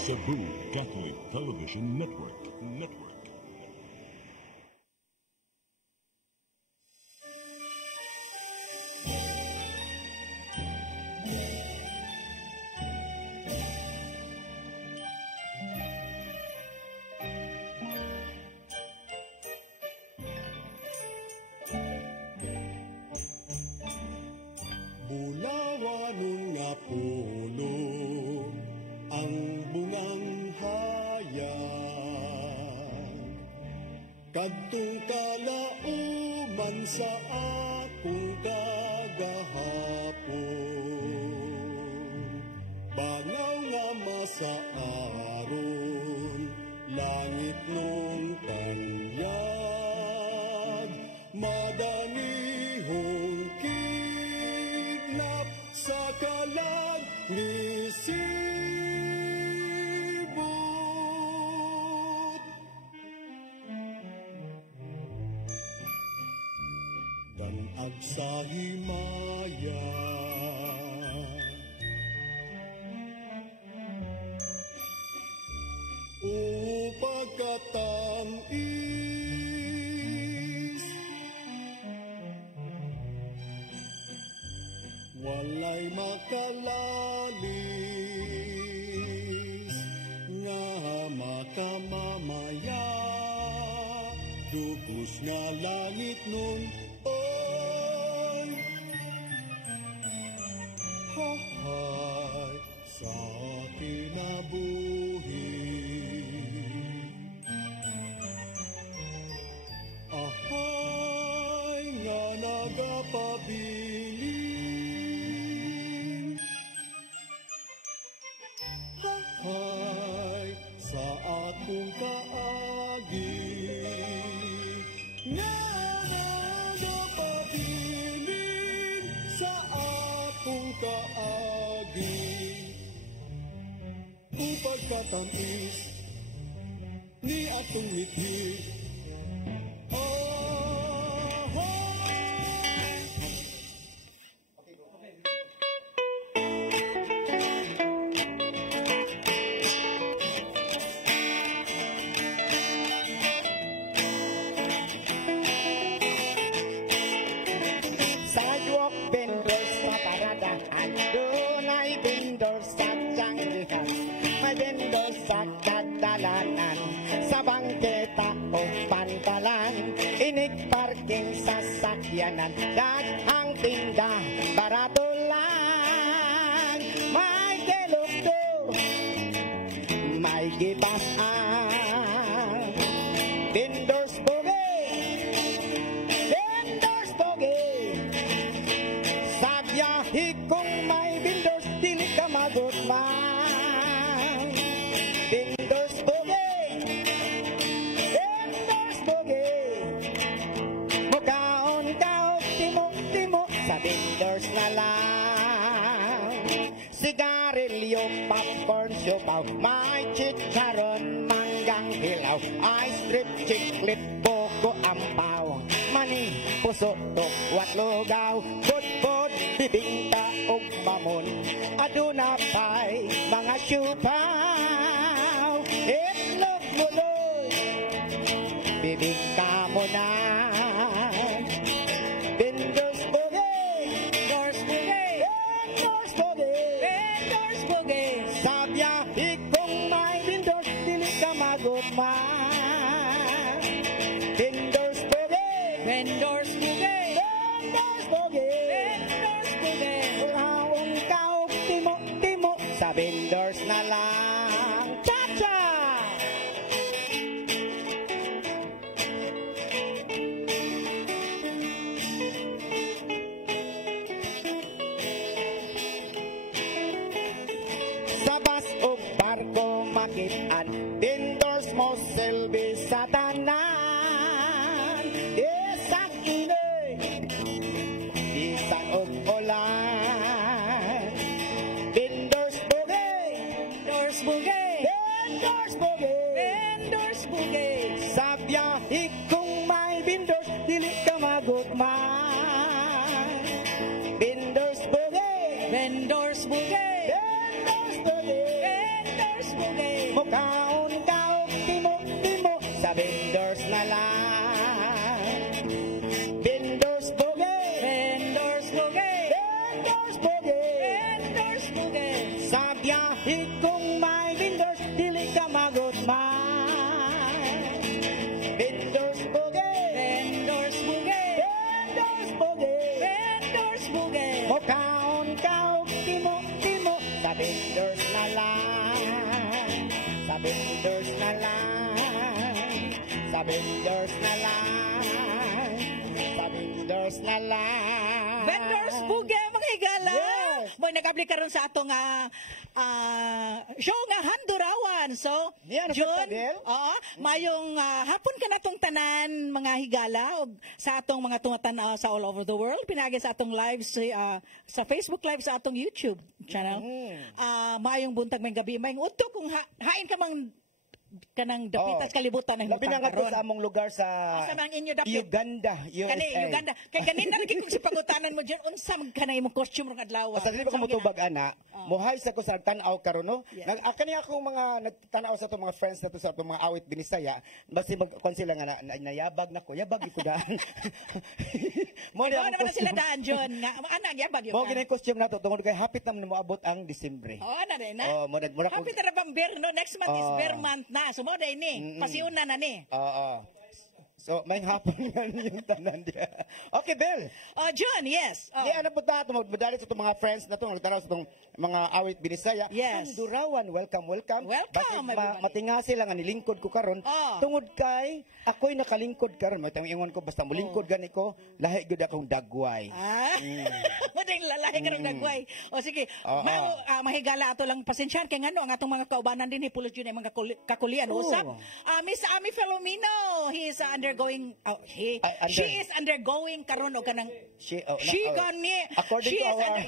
Cebu Catholic Television Network. Bulawan nga pulo ang bungang hayag, kadtong kalauman sa akong kagahapon. Bangaw nga masaaron, langit nung tanyag, madanihong kidnap sa kalag ni Sibut. Danag sa himaya, pagkatamis, walay makalalis nga makamamaya, dugos nga langit nun oy, hahay sa kinabuhi. Ahay nga nagapabilin, hahay sa akong kaagi, nga nagapabilin sa akong kaagi. Upag katamis ni atong mitmis, sidewalk vendors maparadahan, doon ay vendors sa janggihan, may vendors sa kadalanan, sa bangketa o pantalan, inig parking sa sakyanan, daghang tinda, barato lang, may kelokto, may gibasaan, vendors bogey, vendors bogey, sa biyahe kung may vendors, dili ka magutman, vendors bogey, vendors bogey, mukaon ka o timo-timo, sa vendors na lang, sigarilyo, popcorn, siopaw, may chicharon, manggang hilaw, ice strip, chiclet, buko, ampaw, mani, puso, tukwat, lugaw, budbud, bibingka, ug mamon, aduna pa'y mga siopaw, itlog mo doy, bibingka mo na, vendors bogey, vendors bogey, vendors bogey, vendors bogey, sa biyahe kung may vendors, dili ka magutman, vendors bogey, vendors bogey, vendors bogey, vendors bogey, ulawang ka o timo-timo, sa vendors na lang, cha-cha! Sa bus o barko makitaan, vendors mo silbi sa tanan, isang inay, isang ulan, vendors bogey, vendors bogey, vendors bogey, vendors bogey, sa biyahe kung may vendors, dili ka magutman, vendors bogey, vendors bogey, vendors bogey, vendors bogey, sa vendors na lang. Vendors bugay, vendors bugay, vendors bugay, vendors bugay. Sa biyahe kung may vendors, dili ka magutman. Vendors bugay, vendors bugay, vendors bugay, vendors bugay. Mukaon ka o timo-timo sa vendors na lang. Sa vendors na lang. Sa vendors na lang. Sa vendors na lang. Vendors Buge, mga higala. Yes. Boy, nag-apply ka ron sa atong show nga Handurawan. So, Yan, Jun, nasa tabel? mayong hapon ka na tong tanan mga higala og sa atong mga tumatanaw sa all over the world. Pinagi sa atong live sa Facebook Live sa atong YouTube channel. Mayong buntag may gabi. Mayong uto kung hain ka mang kanang dapitas kalibutan ng Labi na nga to karon. sa among lugar sa Asa man inyo dapit? Uganda, USA. Kani Uganda. Kay kanina lagi kung si pangutanan mo diyan unsa man kanay imong costume rong adlaw. Sa dili pa ko motubag ana, muhay sa ko sa tan-aw karon no. Yes. Kani akong mga nagtan-aw sa itong mga friends na to sa itong mga awit binisaya, basta magkon sila nga nayabag nako, yabag ko daan. Mo Ano naman na sila daan John nga ana gyabag yun. Mo ginay costume nato tungod kay hapit na moabot ang Disyembre. Oh, ana rin na. Oh, murag ko. Happy na bang beer no? Next month is beer month na. So mo day ni. Pasiuna na ni. Oo. So, may hapon nga yung tanan dia. Okay, Bel. Oh, John, yes. Oh. Di ano po ta, tumagdali sa itong mga friends na itong nagtanaw sa itong mga awit binisaya. Yes. Handurawan, welcome, welcome. Welcome, Bakit everybody. matinga sila nga nilingkod ko karon. Oh. Tungod kay, ako'y nakalingkod karon. May ingon ko, basta mulingkod gani ko, lahi gud akong dagway. Mading lalahi ka ng dagway. O sige, Oo. mahigala ato lang pasensyan kay ngano ang atong mga kaubanan din hipulos yun ang mga kakulian. Usap. Miss Ami Filomeno, he is undergoing she is undergoing karon og kanang she gani according she to is our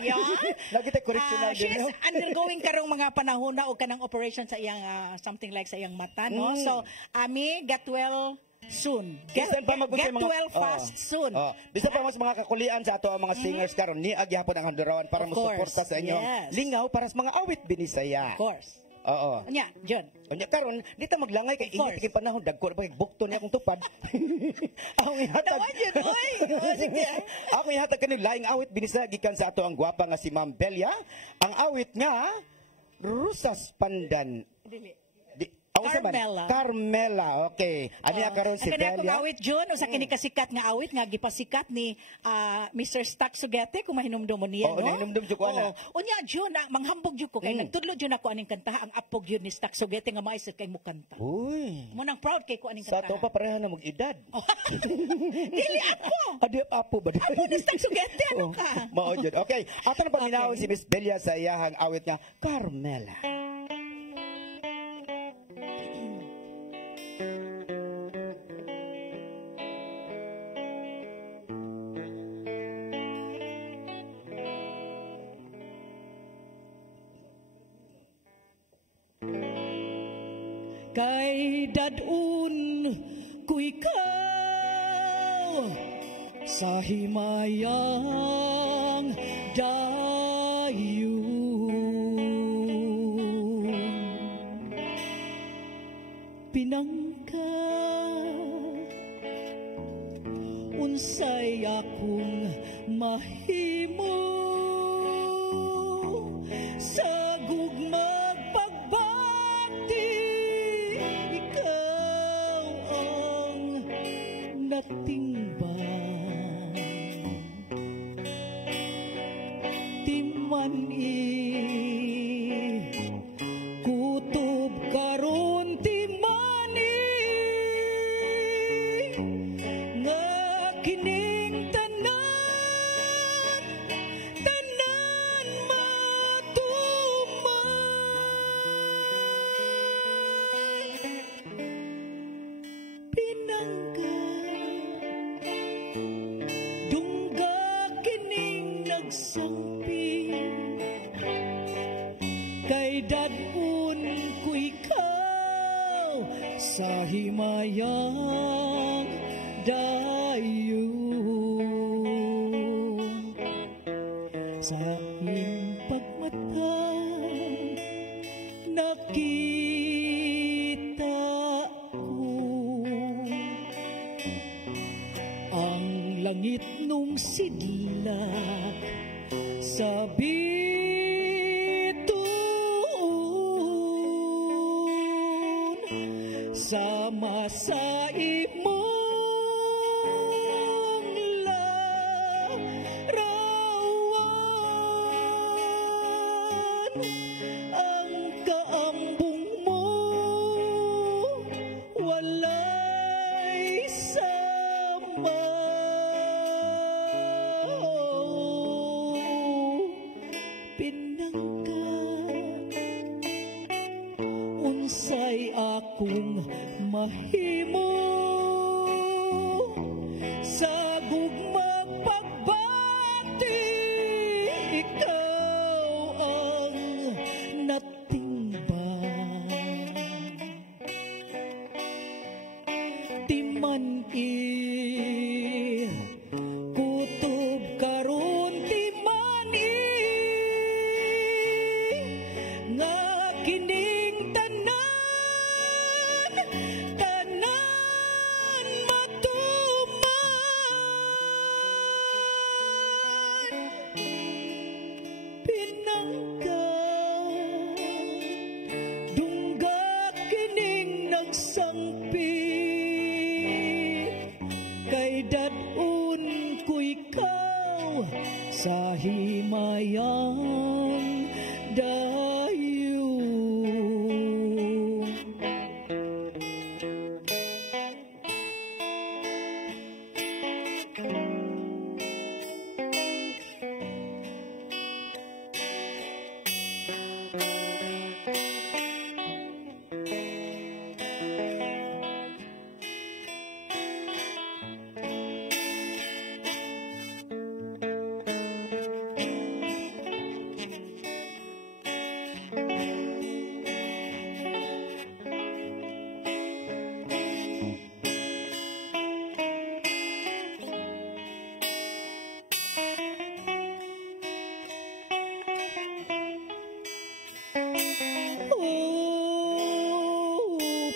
lagi tayo correctional she din, is no? undergoing karong mga panahon na og kanang operation sa iyang something like sa iyang mata no. So Ami, get well soon. Get well fast soon. Bisa pa mas mga kakulian sa ato ang mga singers karon ni agyapon ang Handurawan para Of course. mosuporta sa inyo. Yes. Lingaw para sa mga awit binisaya. Of course. Oo. Nya, John. Kanya karon di ta maglangay kay Of course. init kay panahon dagko pa kay bukto ni akong tupad. Akong ihatag. Dawan yun, oy. Sige. Ako ihatag kani laing awit binisaya gikan sa ato ang gwapa nga si Ma'am Belia. Ang awit nga Rusas Pandan. Dili. Carmela. Carmela, okay. Ano yung karon si Kani akong Belia? awit, John, o sa kini kasikat nga awit, nga gipasikat ni Mr. Stack Sugete, kung mahinumdum mo niya, Oo, no? nahinumdum dyan ko, ana. Unya, John, manghambog dyan ko, kay nagtudlo dyan ako aning kanta, ang apog yun ni Stack Sugete, nga maisip kay mo kanta. Uy. Munang proud kay ko aning Sa kanta. ato pa pareha na mag-edad. Dili ako! Adi apo ba? Apo ni Stack Sugete, ano ka? Mao jud. Okay. Ato na paminawon Okay. si Miss Belia sa iyahang awit nga Carmela. Kay dadun ko ikaw sa himayang dayon. Pinangka unsay akong mahimo sa gugmag pagbati. Ikaw ang natimbang timan kutob karon timani nga kining tanan matuman pinangga dungga kining nagsampi kay dadun ko ikaw sa himayang dayon sa iyong pagmata nakita ko Idlak sa bituon sama sa imong larawan ang kaambong mo walay sama pinangka unsay akong mahimo sa gugmang pagbati ikaw ang natimbang timan kutob karon timan nga kining tanan matuman pinangka dunggak kining nagsangpit kay dadun ko ikaw sa himayang dayo.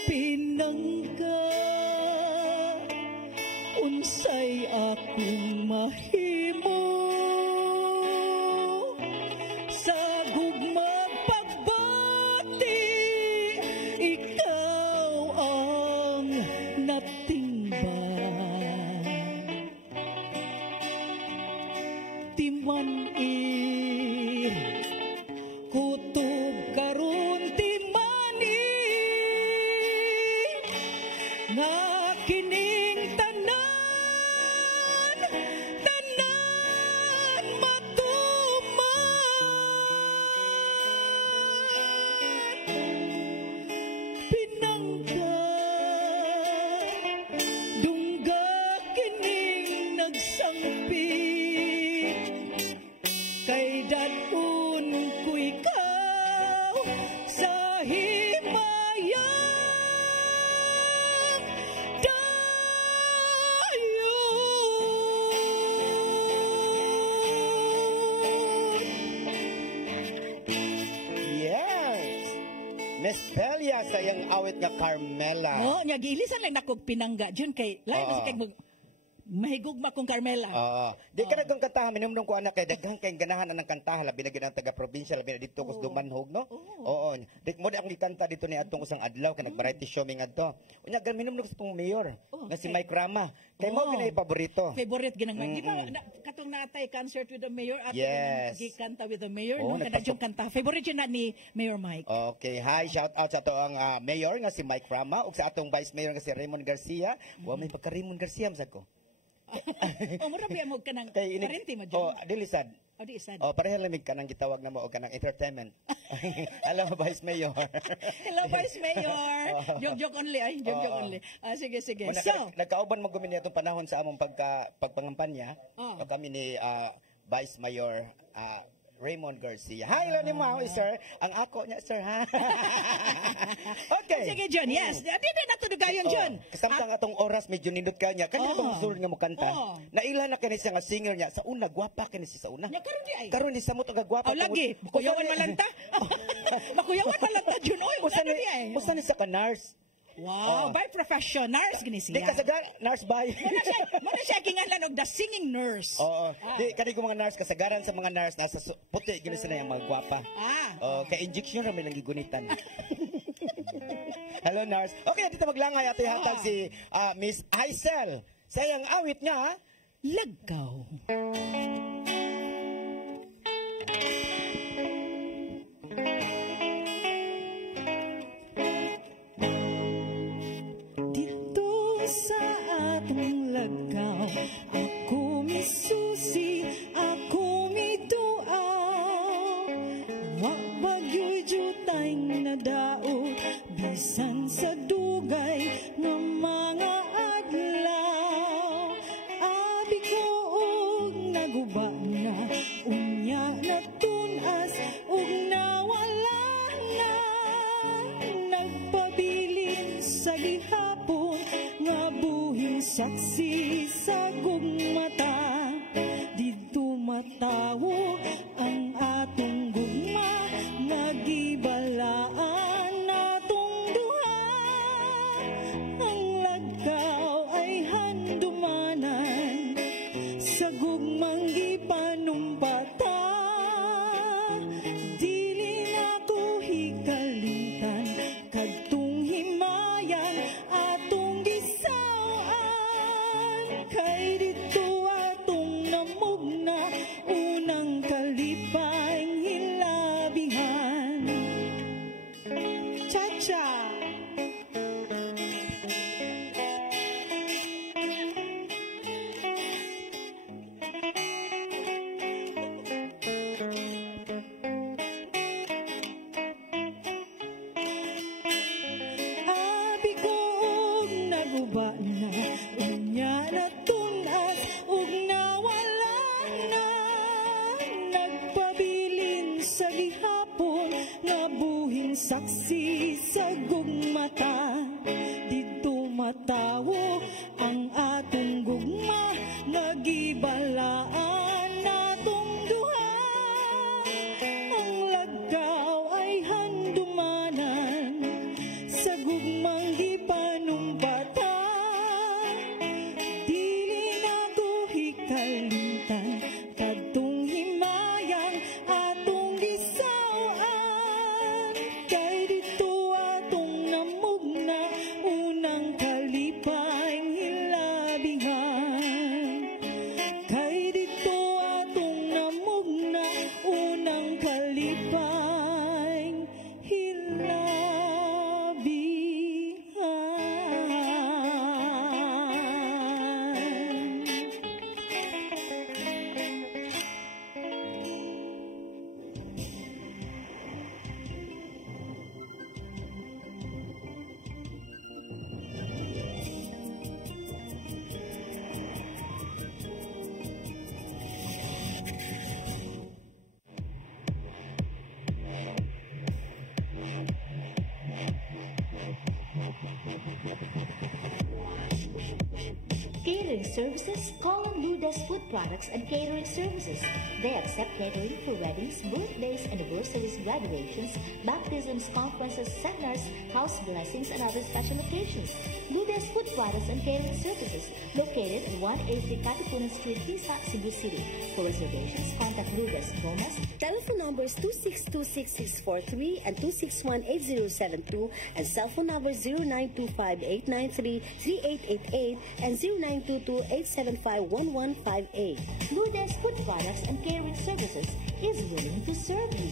Pinangka unsay akong mahimo sa gugmang pagbati ikaw ang natimbang timan kutob karon timani nga kining tanan matuman pinangka dungga kining nagsangpit kay dadun ko ikaw sa himayang dayo. Yes. Miss Belia sa iyang awit nga Carmela. Oh, nya giilisan lang nakog pinangga jud kay lain Oo. kasi kay mahigugma kong Carmela. Di ka nagkong kantahan, minumdum ko anak kay daghang kay ganahan ang kantahan labi na gyud ang taga-probinsya labi na dito kus dumanhog no. Oo. Dik mo di akong gikanta dito ni atong usang adlaw kay nag-variety show mi ngadto. Unya gan minumdum ko sa tong mayor nga si Mike Rama. Kay mo ginay paborito. Favorite ginang di ba katong natay concert with the mayor at Yes. gikanta with the mayor Oo, no kada yung kanta. Favorite yun na ni Mayor Mike. Okay, hi, shout out sa atong mayor nga si Mike Rama ug sa atong vice mayor nga si Raymond Garcia. Wa may pagka Raymond Garcia masag ko. Oh, mura ba mo kanang Kay ini parente mo Oh, dyan? dili sad. O di isad. Oh, pareha lamig ka nang gitawag na mo o kanang entertainment. Hello, Vice Mayor. Hello, Vice Mayor. Joke only, ay. Joke only. Sige, sige. Muna, So, nagkauban mo gumini itong panahon sa among pagpangampanya. Oh. Kami ni Vice Mayor Raymond Garcia. Hi, hello ni mo, sir. Ang ako niya, sir, ha? Okay. sige, John. Yes. Di na to dugayon, John. Kasamtang atong oras medyo nindot ka niya. Kanya bang sulod nga mo kanta? Oh. Naila na kani siya nga singer niya. Sa una, gwapa kani siya sa una. Nya karon di ay. Karon ni sa mo to nga gwapa. Aw lagi, makuyawan malanta. Makuyawan malanta, John. Oy, Musa ano di ay? ni sa ka nurse. Wow, by profession, nurse gini Di siya. kasagaran, nurse bay. Muna siya kinahanglan og the singing nurse. Oo. Di kani ko mga nurse kasagaran sa mga nurse nasa puti gini sila yung mga gwapa. Oh, kay injection ra may nang gigunitan. Hello nurse. Okay, dito maglangay ato hatag si Miss Aisel. Sayang awit nga, Lagaw. Dito sa atong lagaw, ako misusi, ako mituaw. Wa bagyo'y jutay na daot, bisan sa dugay nga mga adlaw. Abi ko og naguba na, unya na tunas, og nawala na. Nagpabilin sa gihapon, nga buhing saksi sa gugmata. Dito matawo ang atong gugma, nagibalaan natong duha. Ang lagaw ay handumanan, sa gugmang gipanumpata. Dili na ko higalitan, kadtong himayan atong gisawan. Kay dito atong namugna, unang kalipay hilabihan. Cha-cha! Abi ko og naguba na, unya na tunas, ug nawala na. Nagpabilin sa gihapon, nga buhing saksi sa gugmata. Dito matawo ang atong gugma, nagibalaan natong duha. Ang lagaw ay handumanan, sa gugmang gipanumpata. Dili na ko hikalitan, kadtong himayang atong gisawan. Kay dito atong namugna, unang kalipay hilabihan. Kay dito atong namugna, unang kalipay hilabihan. Catering services, call on Lourdes Food Products and Catering Services. They accept catering for weddings, birthdays, anniversaries, graduations, baptisms, conferences, seminars, house blessings, and other special occasions. Lourdes Food Products and Catering Services, located at 183 Katipunan Street, Tisa, Cebu City. For reservations, contact Lourdes Gomez. Telephone numbers 2626643 and 2618072 and cell phone number 0925-893-3888 and 0922-875-1158. Lourdes Food Products and Catering Services is willing to serve you.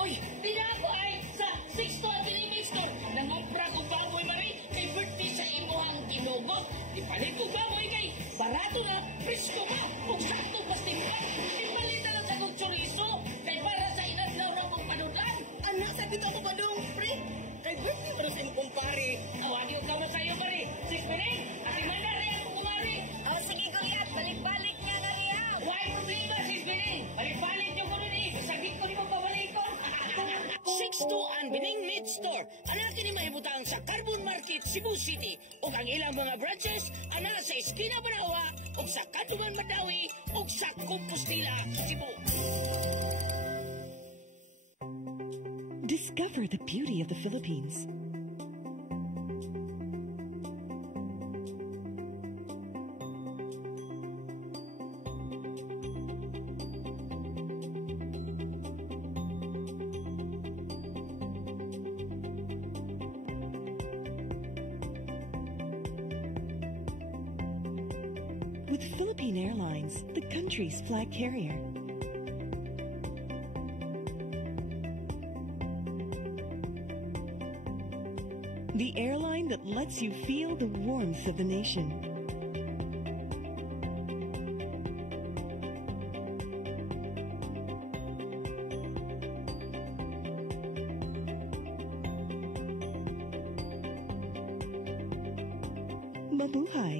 Uy, pinako ay sa 6 to Avenue Store. Nangopra ko baboy mari kay birthday sa imuhang ginugot. Ipalit ko baboy kay barato na, presko ka, kung sakto pasting ka. Ipalit na lang sa kong chorizo kay para sa inadlaw na kong panudan. Anak, sa dito ako ba dong, pre? Kay birthday mo sa imong kumpare. Awagi ka masayo mari. Sige, Pining, ay manari ako kumari. Sige, Goliath, balik-balik nga na riya. Why problema, sis Pining? Balik-balik nyo ko nun eh. Sagit ko ni mo pabalik ko. 6 Sixtuan Bining Meat Store. Ana kini mahibutang sa Carbon Market, Cebu City. Ug ang ilang mga branches ana sa Esquina Banawa ug sa Kanduman Madawi ug sa Compostela, Cebu. Discover the beauty of the Philippines. With Philippine Airlines, the country's flag carrier. The airline that lets you feel the warmth of the nation. Mabuhay.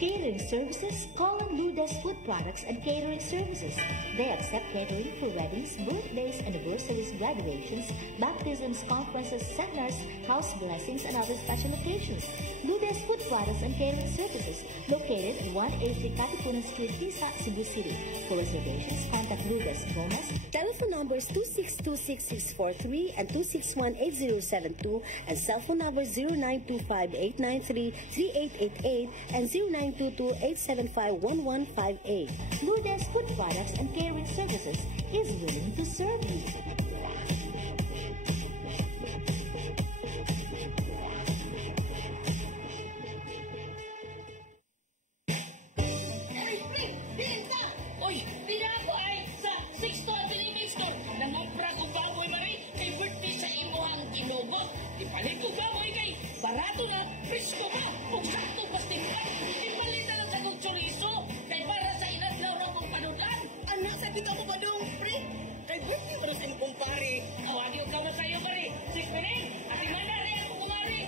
Catering services, call on Lourdes Food Products and Catering Services. They accept catering for weddings, birthdays, anniversaries, graduations, baptisms, conferences, seminars, house blessings, and other special occasions. Lourdes Food Products and Catering Services, located at 183 Katipunan Street, Tisa, Cebu City. For reservations, contact Lourdes Gomez. Telephone numbers 2626643 and 2618072 and cell phone numbers 0925-893-3888 and 0922-875-1158. Lourdes Food Products and Catering Services is willing to serve you. Oy, pinako ay sa Sixtuan Bining Meat Store. Nangopra ko baboy mari kay birthday sa imuhang ginugot. Ipalit ko baboy kay barato na, presko ka, ug sakto pastin ka. Ipalit na lang sa kong chorizo kay para sa iladlaw ra kong panudan. Anak, sakit ako ba dong, pre? Kay birthday para sa imong kumpare. Adiyo ka na sa'yo, pare. Six Bining, ati mana rin ako kumari.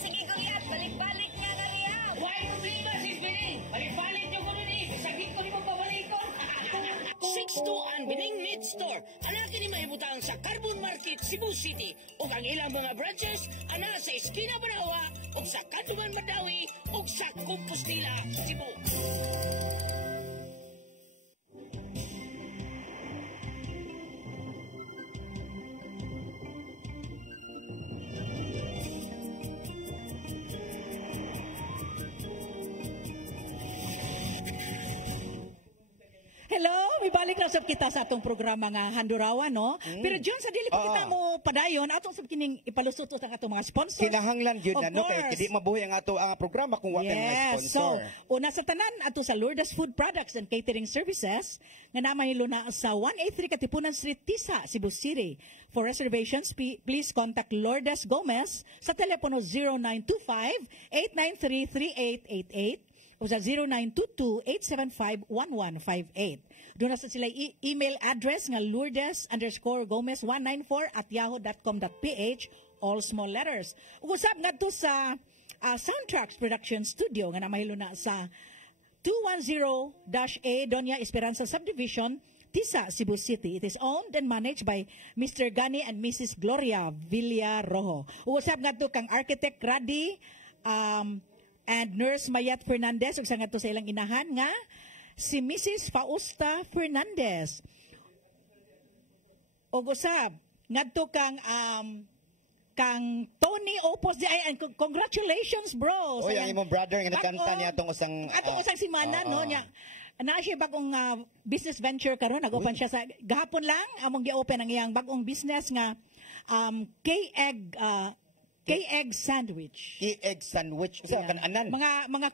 Sige ko yan, balik-balik nga na niya. Why problema, Six Bining? Balik-balik nyo ko nun eh. Sagit ko ni mo pabalikon. Sixtuan Bining Meat Store. Ana kini mahibutang sa Carbon Market, Cebu City. Ug ang ilang mga branches ana sa Esquina Banawa ug sa Kanduman Madawi ug sa Compostela, Cebu. Hello, may balik na sab kita sa atong programa nga Handurawa, no? Pero John, sa dili pa kita mo padayon, atong sab kining ipalusot sa atong mga sponsors. Kinahanglan yun Of ano kay course. hindi mabuhay ang ato ang programa kung wa kay mga Yes, so, sponsor. una sa tanan, ato sa Lourdes Food Products and Catering Services, nga namahilo na sa 183 Katipunan Street, Tisa, Cebu City. For reservations, please contact Lourdes Gomez sa telepono 0925-893-3888 o sa 0922-875-1158. Doon na sa sila email address nga lourdesgomez194@yahoo.com.ph, all small letters. Usab nga to sa Soundtracks Production Studio nga namahilo na sa 210-A Doña Esperanza Subdivision, Tisa, Cebu City. It is owned and managed by Mr. Gani and Mrs. Gloria Villarojo. Usab nga to kang architect Radi and Nurse Mayat Fernandez ug sa nga to sa ilang inahan nga si Mrs. Fausta Fernandez. Og usab ngadto kang Tony Opos di ay congratulations bro. Oy, ang imong brother nga nagkanta Bag-o- niya atong usang atong usang simana no nya naa siya bagong business venture karon nag-open siya sa gahapon lang among gi-open ang iyang bagong business nga K-Egg K-egg sandwich. Egg sandwich. Sa Yeah. kananan. Mga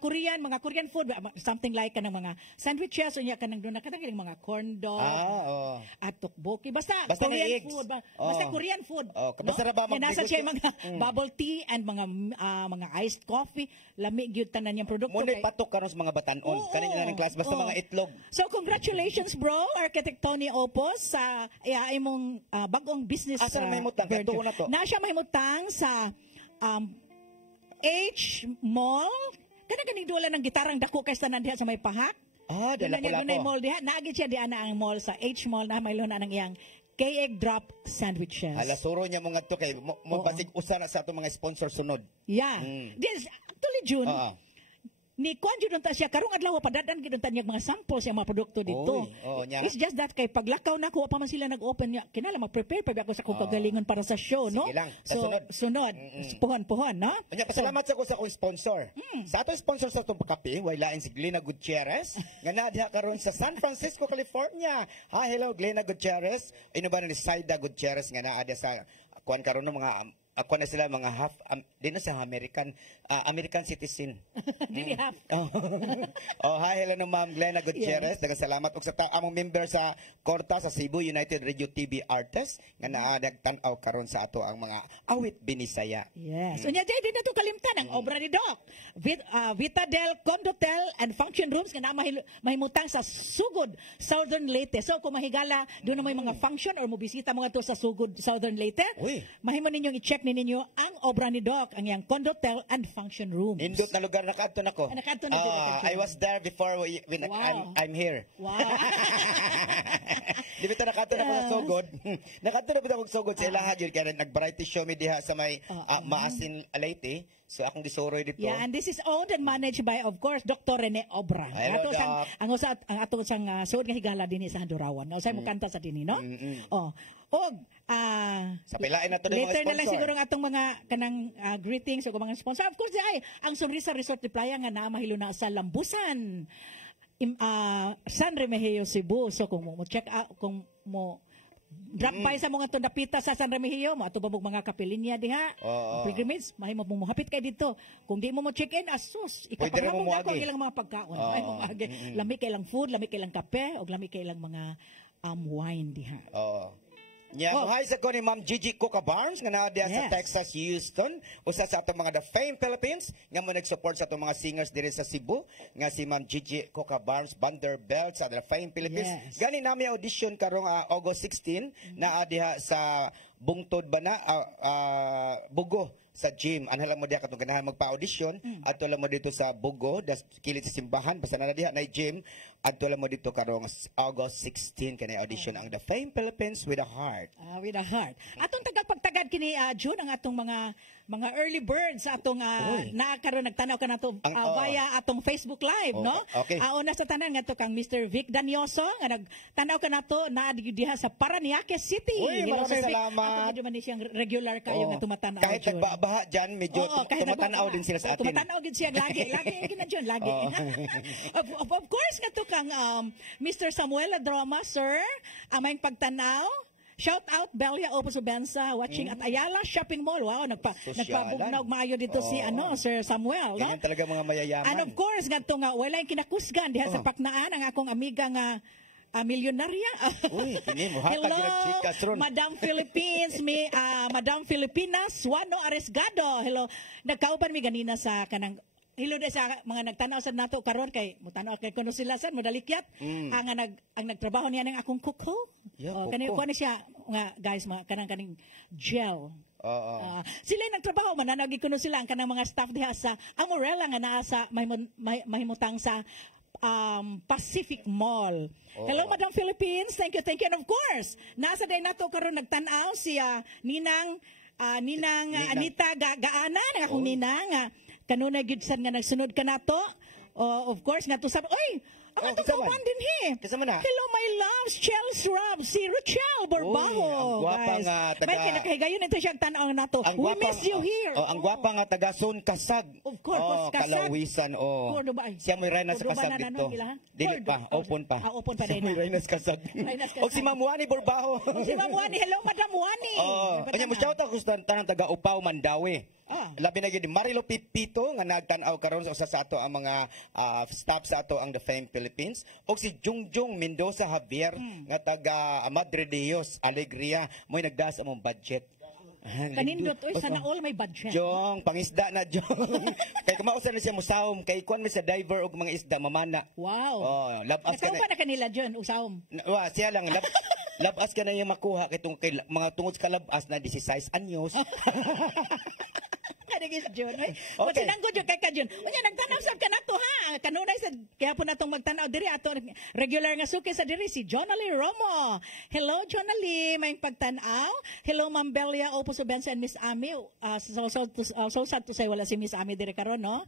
Korean food, something like kanang mga sandwiches, unya kanang doon na kanang mga corn dog, Oo. at tteokbokki. Basta Basta Korean may eggs. food. Basta Oo. Korean food. Oo, basta ra ba Yan, nasa magbigos siya ko- mga bubble tea and mga iced coffee. Lami gyud tanan yung produkto. Muna kay- patok karon sa mga batanon. Oo. Kanina na ng class basta Oo. mga itlog. So congratulations bro, Architect Tony Opos sa imong bagong business. Asa na mahimutang? venture. Katuo na to. Na siya mahimutang sa H Mall. Kana ganing dula ng gitarang dako kay tanan diha sa may pahak. Dala pala Dunay to. mall diha. Naagi siya diha na ang mall sa H Mall na mayroon na ng iyang K-egg drop sandwiches. Ala suro niya mga to kay mo basig usa na sa ato mga sponsor sunod. Yeah. This actually June. Oo. Ni kuan jud ta siya karong adlaw padadan gid ta niyag mga samples sa mga produkto dito. Oy, oo, nya. It's just that kay paglakaw na ko pa man sila nag-open niya. Kinala mag-prepare pa ako sa kong kagalingon para sa show, no? Sige lang, sa So sunod. Puhon, no? Anya pasalamat sa ko sa akong sponsor. Sa ato sponsor sa itong kape, way lain si Glena Gutierrez, nga na diha karon sa San Francisco, California. Hi, hello Glena Gutierrez. Ino ba ni Saida Gutierrez nga naa diha sa kuan karon ng mga ako na sila mga half di na sa American citizen. Dili half. Hi, hello no Ma'am Glena Gutierrez. Salamat og sa among member sa Korta sa Cebu United Radio TV Artists nga naa nagtan-aw karon sa ato ang mga awit binisaya. Yes. Unya di na to kalimtan ang obra ni Doc. Vitadel Condotel and Function Rooms nga na mahimutang sa Sugod, Southern Leyte. So kung mahigala doon na may mga function or mobisita mga to sa Sugod, Southern Leyte, Uy. mahimo ninyong i-check ninyo ang obra ni Doc, ang yang Condotel and Function Rooms. Indot na lugar nakaadto nako. Nakaadto na dito, I was there before when Wow. I'm here. Wow. Di bitaw nakaadto na ko sa Sugod. Nakaadto na bitaw ko sa Sugod sa ilaha gyud kay nag-variety show mi diha sa may Maasin Leyte. So akong gisoroy dito. Yeah, and this is owned and managed by, of course, Dr. Rene Obra. Hello, Doc. Ang atong sang suod nga higala din sa Handurawan. Usay mo kanta sa dinhi, no? Oh. Og Sa pilain na to ng mga later na lang sponsor. siguro ang atong mga kanang greetings o mga sponsor. Of course, ay ang Sonrisa Resort de Playa nga naa mahilo na sa Lambusan. San Remigio, Cebu. So kung mo check out, kung mo drop by sa mga tundapita sa San Remigio, mo ato babog mga kapilinya diha. Oo. Pilgrimage, mahimo mo hapit kay dito. Kung di mo mo check in, asus, Pwede rin mo ikapahamog ako moagi. ang ilang mga pagkaon. Oo. Ay mo agi. Lami kay ilang food, lami kay ilang kape, o lami kay ilang mga wine diha. Oo. Nya, Oh. hi sa ko ni Ma'am Gigi Coca Barnes nga naa diha sa Yes. Texas, Houston. Usa sa atong mga The Fame Philippines nga mo nag-support sa atong mga singers diri sa Cebu nga si Ma'am Gigi Coca Barnes Vanderbilt sa The Fame Philippines. Yes. Gani nami audition karong August 16 naa diha sa Bungtod ba na Bugo sa gym. Anhala mo diha katong ganahan magpa-audition adto lang mo dito sa Bugo, kilid sa simbahan basta na diha na gym adto lang mo dito karong August 16 kanay audition ang The Fame Philippines with a Heart. With a heart. Atong tagapagtagad kini June ang atong mga early birds sa atong nakaroon nagtanaw ka nato via atong Facebook Live, Oh, no? okay. Una sa tanan nga to kang Mr. Vic Danyoso nga nagtanaw ka nato na diha sa Parañaque City. Uy, Hello, maraming Sir Vic. salamat. Ato man ni siyang regular kayo nga tumatanaw. Kahit June. nagbabaha dyan, medyo Kahit tumatanaw din sila sa atin. Tumatanaw din siya lagi. Lagi yun na dyan, lagi. of course, nga to kang Mr. Samuel Adroma, sir, ang may pagtanaw. Shout out Belia Opus Ubensa watching at Ayala Shopping Mall. Wow, Sosyalan. nagpabugnaw maayo dito si Sir Samuel, no? Ganyan talaga mga mayayaman. And of course, nga to nga wala yung kinakusgan diha sa Paknaan ang akong amiga nga milyonarya. Uy, kini mo hatag Hello, gyud chikas ron. Madam Philippines, Madam Filipinas, Wano Aresgado. Hello, nagkauban mi ganina sa kanang hilo sa mga nagtanaw sa nato karon kay mutanaw kay kuno sila sa modalikyat ang nagtrabaho niya ng akong kuko. Yeah, Kani kuko. ko siya nga guys mga kaning gel. Oo. Sila yung nagtrabaho mananagi kuno sila ang kanang mga staff diha sa Amorella nga naa sa mahimutang sa Pacific Mall. Hello, Madam Philippines. Thank you. And of course, nasa day nato karon nagtanaw si Ninang Anita Gaana nga akong ninang kanuna gyud sad nga nagsunod ka nato. Of course nga to sab. Oy, ang atong kasama. kauban din he. Kasama na. Hello, my loves, Chels Rob, si Rochelle Borbaho. Uy, ang gwapa guys. nga taga- May kinakahigayon ito siyang tanaw nato. We miss you here. Ang gwapa nga taga Son Kasag. Of course, Kasag. Kalawisan. Cordo ba? Siya may Reynas Cordo ba Kasag na dito. nanon nila? Dili Cordo. pa, open pa. Open pa Siya din. may Reynas Kasag. Reynas Kasag. O si Ma'am Wani Borbaho. Si Ma'am Wani. Hello, Madam Wani. Kanya mo shout out ko sa tanang taga Upaw Mandawi. Labi na gyud Marilo Pipito nga nagtan-aw karon sa usa sa ato ang mga staff sa ato ang The Fame Philippines og si Jungjung Mendoza Javier nga taga Madre Dios Alegria mo'y nagdaas among budget. Kanindot, oy, sana all may budget. Jong, pangisda na, Jong. Kay kumausan na siya musawom, kay kuan mi sa diver og mga isda mamana. Wow. Oh, labas ka Nakaupa na kanila dyan, usawom. Wa, siya lang labas ka na yung makuha kay mga tungod sa kalabas na 16 anyos. Kanigis Jun. Okay. Okay. Sinanggo Jun kay ka Jun. Unya nagtanaw sab ka nato ha. Kanunay sa kaya po natong magtanaw diri ato regular nga suki sa diri si Jonalie Romo. Hello Jonalie, may pagtanaw. Hello Ma'am Belia Opus Benson and Miss Ami. So sad to say wala si Miss Ami diri karon no.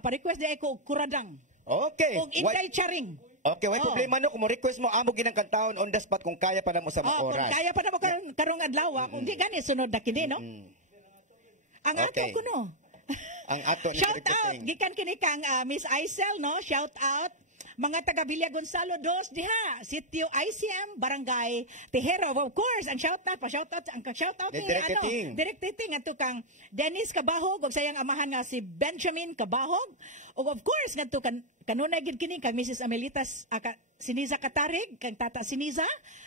Pa-request di ko kuradang. Okay. Og Inday Charing. Okay, why problema no kung mo request mo amo ginang kantahon on the spot kung kaya pa na mo sa mga oras. Kung kaya pa na mo karong adlaw, kung di gani sunod na kini no. Ang Okay. ato ko no. Ang ato ni Shout out gikan kini kang Miss Aisel no. Shout out mga taga Villa Gonzalo dos diha, sitio ICM Barangay Tejero. Of course, ang shout out ang shout out ni Direct Titing ato kang Dennis Kabahog ug sayang amahan nga si Benjamin Kabahog. Ug of course ngadto kanunay gid kini kang Mrs. Amelitas Siniza Katarig, kang Tata Siniza,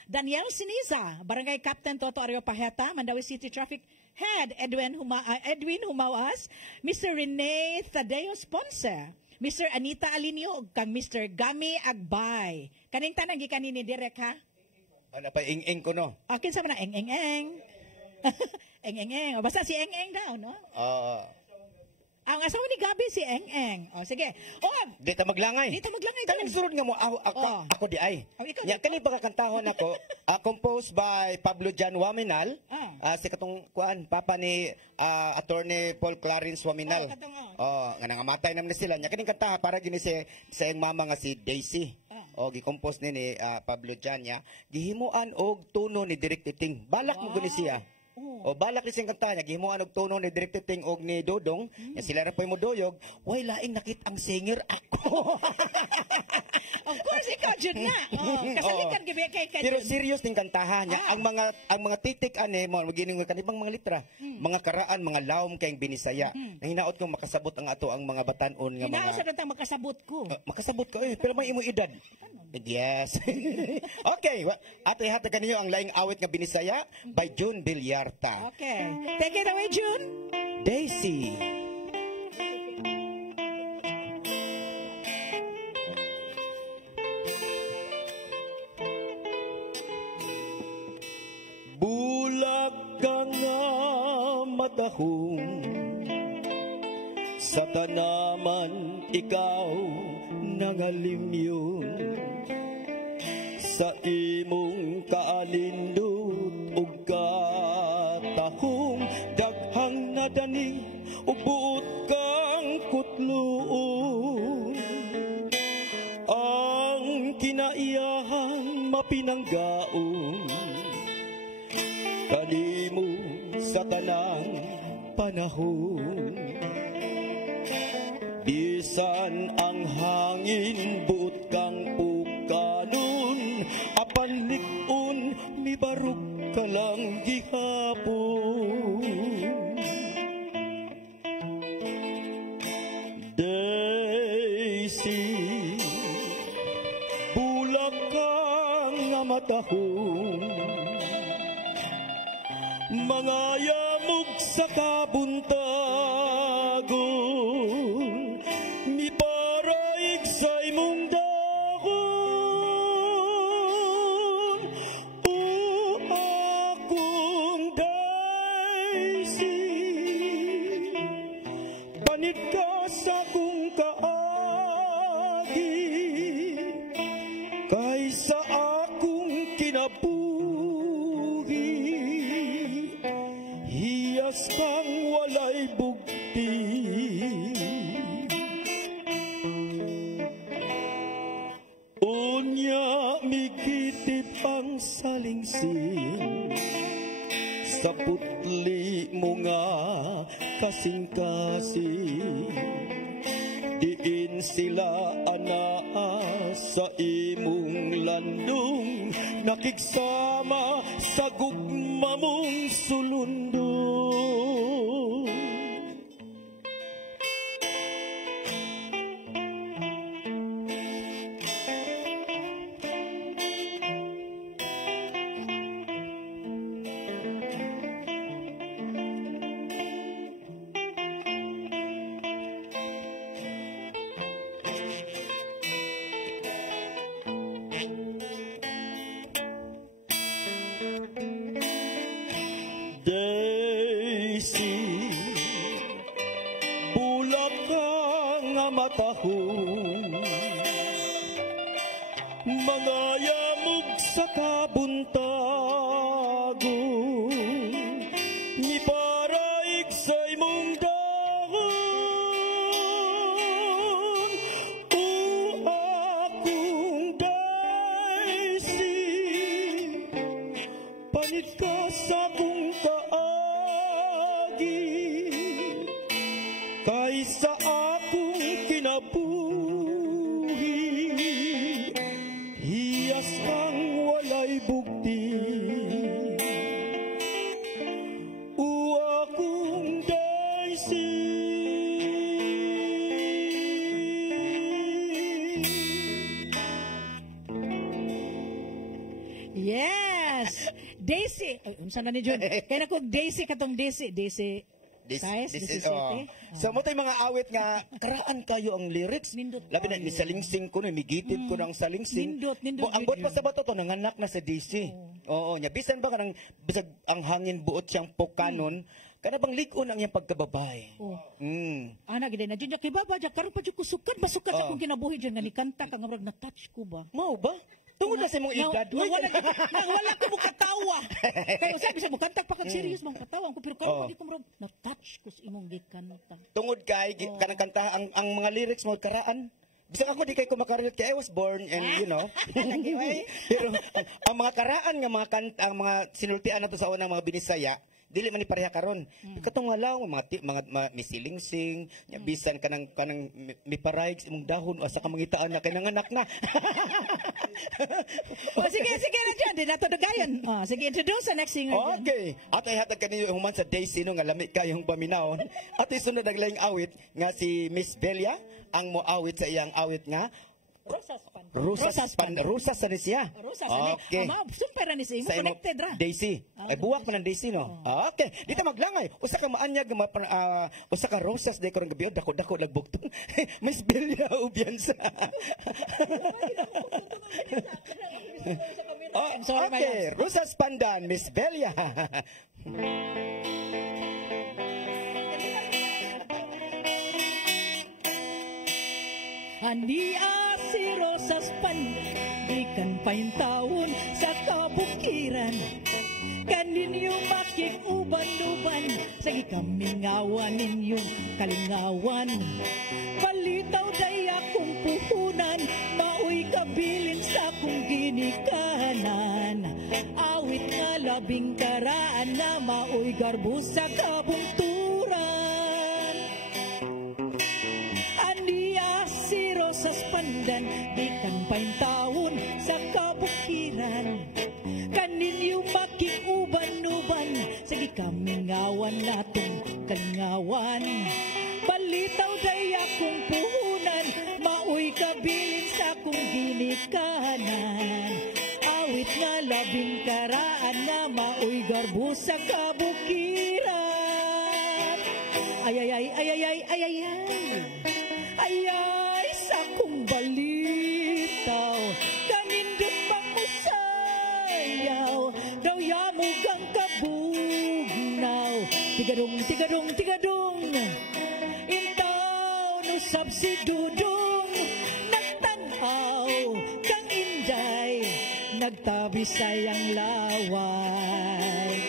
Daniel Siniza, Barangay Captain Toto Ario Paheta, Mandawi City Traffic Head Edwin Humawas, Mr. Rene Tadeo Ponce, Mr. Anita Alinio, kang Mr. Gami Agbay. Kaning tanang gikan ni Direk ha? Ano pa ing ko no? Akin sa man eng. Eng. Basta si eng daw no? Ang asawa ni Gabi si Eng. O, sige. Di ta maglangay. Kaning surod nga mo ako di ay. Nya kani pagkakantahon ako, composed by Pablo Jan Waminal. Si katong kuan papa ni attorney Paul Clarence Waminal. Nga nangamatay naman sila. Nya kaning kantaha para gini sa iyang mama nga si Daisy. Gi-compose ni Pablo Jan nya. Gihimuan og tuno ni Direk Titing. Balak mo guni siya. Balak ni sing kanta niya gihimuan og tono ni Direk Titing og ni Dodong, nya sila ra poy mo doyog, way laing nakit ang singer ako. Of course ikaw jud na. Kasalikan gibi kay pero serious ning kantahan niya. Ang mga titik ane mo magining kanibang mga litra, mga karaan, mga lawom kay Binisaya. Nahinaot ko makasabot ang ato ang mga batanon nga mga. Hinaot sa datang makasabot ko. Makasabot ko pero may imo edad. Yes. Okay, ato ihatag kaniyo ang laing awit nga Binisaya by June Villarta. Okay. Take it away, June. Daisy. Bulag ka nga matahong, sa tanaman ikaw nangalimyon, sa imong kaalindot ug katahong, daghang nadani ug buot kang kutluon. Ang kinaiyahang mapinanggaon kanimo sa tanang panahon. Bisan ang hangin buot kang ukanon, apan lik-on mibarok ka lang gihapon. Daisy, bulag kang nga matahong, mga yamog sa kabuntagon, mi paraig sa imong dahon. O akong Daisy, panid ka sa kong kaagi, kaysa akong kinabuhi. Hiyas kang walay bugti, unya migitid ang salingsing, sa putli mo nga kasing-kasing. Diin sila anaa sa imong landong, nakigsama sa gugma mong sulundong. tahong mga yamog sa kabuntagon ni paraig sa imong dahon o akong daisi panit ka sa kong kaagi kaysa akong kinabuhi hiyas ang walay bugti o akong daisi. Yes! Daisy. Saan na ni Jun? Kaya na ko Daisy katong Daisy. Daisy. Size, Daisy City. So mo tay mga awit nga karaan kayo ang lyrics. Nindot Labi na kayo. ni salingsing ko na migitid ko ng salingsing. Nindot, Ang bot pa sa bato to nanganak na sa DC. Oo, nya bisan ba kanang bisag ang hangin buot siyang pokanon. Kana bang lig-on ang iyang pagkababay. Oh. Mm. Ana gid na Jun kibaba ja karon pa jud ko sukat basukat Oh. akong kinabuhi Jun nga ni kanta ka nga murag na touch ko ba. Mao ba? Tungod na sa imong edad. Wala ko mo katawa. Kaya sabi sa mo kanta pa kag serious man katawa ko pero karon di ko murag na touch ko sa imong gikanta. Tungod kay kanang kanta ang mga lyrics mo karaan. Bisag ako di kay ko makarelate kay I was born and you know. Pero ang mga karaan nga mga kanta ang mga sinultian nato sa unang mga binisaya dili man ni pareha karon. Katong nga lang mga misilingsing, nya bisan kanang miparayg sa imong dahon o sa kamangitaan na kay nanganak na. Sige na dyan, di nato dugayan. Sige, introduce sa next singer. dyan. Okay. At ay hatag kanino human sa day sino nga lami kayong paminawon. At isunod ang laing awit nga si Miss Belia ang moawit sa iyang awit nga Rosas Pan. Rusas sa siya. Rosas. Okay. Super na ni sa imo. Sa imo, Connected ra. Daisy. Ay buwak man ang Daisy no. Okay. Dito maglangay. Usa ka maanyag usa ka rosas day karong gabi dako lagbugtong. Miss Belia ubiyansa. Sorry, my Okay, Rusas Pandan, Miss Belia. Ania si Rosas Pandan, ikan paintawon sa kabukiran. Kaninyo makikuban-uban, sa ikamingawan ninyong kalingawan. Palitaw day akong puhunan, maoy kabilin sa akong ginikanan. Awit nga labing karaan na maoy garbo sa kabunturan. Ania si Rosas Pandan, ikan paintawon sa kabukiran. Kaninyo makiuban-uban, sige kamingawan natong kalingawan. Balitaw day akong puhunan, maoy kabilin sa akong ginikanan. Awit nga labing karaan na maoy garbo sa kabukiran. Ayay sa akong balitaw, kanindot pang musayaw, daw yamog ang kabugnaw. Tigadong, intaw no sabsidudong, nagtanaw kang inday, nagtabisay ang laway.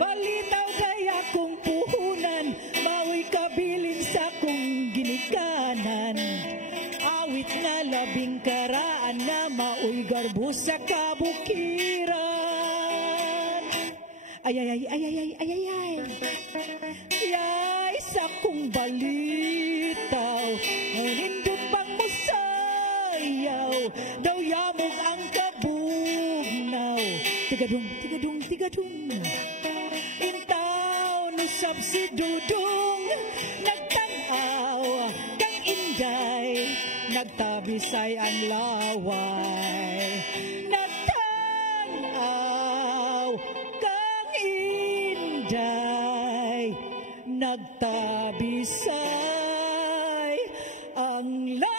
Balitaw day akong puhunan, maoy kabilin sa akong ginikanan. Awit nga labing karaan na maoy garbo sa kabukiran. Ayay sa akong balitaw, ngunindot pang musayaw, daw yamog ang kabugnaw. Tigadong, intaw no sabsidudong, nagtanaw kang inday, nagtabisay ang laway. Nagtanaw kang inday, nagtabisay ang laway.